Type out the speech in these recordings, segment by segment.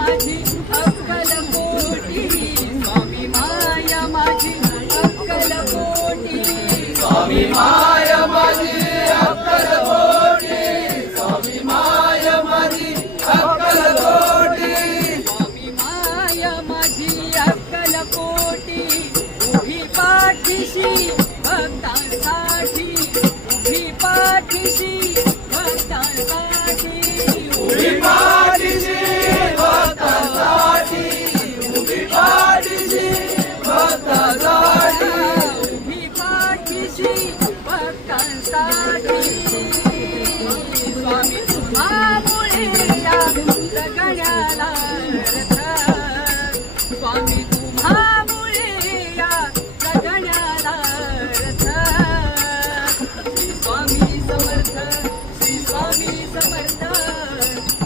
माझी अक्कलकोटी, स्वामी माया माझी अक्कलकोटी, स्वामी माया माझी अक्कलकोटी, स्वामी माया माझी अक्कलकोटी, स्वामी माया माझी अक्कलकोटी, उभी पाठीशी भक्तांसाठी, उभी पाठीशी भक्तांसाठी, उभी पाठीशी भक्तांसाठी, उभी पाठीशी भक्तांसाठी, उभी पाठीशी भक्तांसाठी. स्वामी तुम्हामुळे या जगण्याला अर्थ, स्वामी तुम्हामुळे या जगण्याला अर्थ. श्री स्वामी समर्थ, श्री स्वामी समर्थ,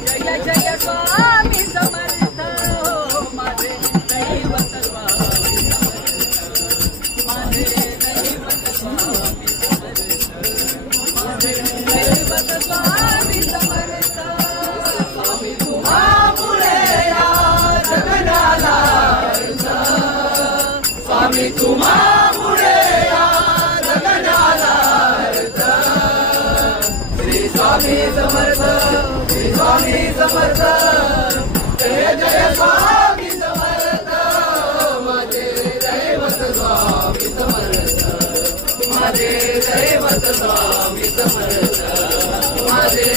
जय जय स्वामी समर्थ. हो माझे दैवत स्वामी समर्थ, माझे दैवत स्वामी समर्थ, माझे दैवत स्वामी समर्थ. स्वामी तुम्हामुळे या जगण्याला अर्थ, स्वामी तुम्हामुळे या जगण्याला अर्थ. श्री स्वामी समर्थ, श्री स्वामी समर्थ, जय जय स्वामी समर्थ. माझे दैवत स्वामी समर्थ, माझे दैवत स्वामी समर्थ, माझे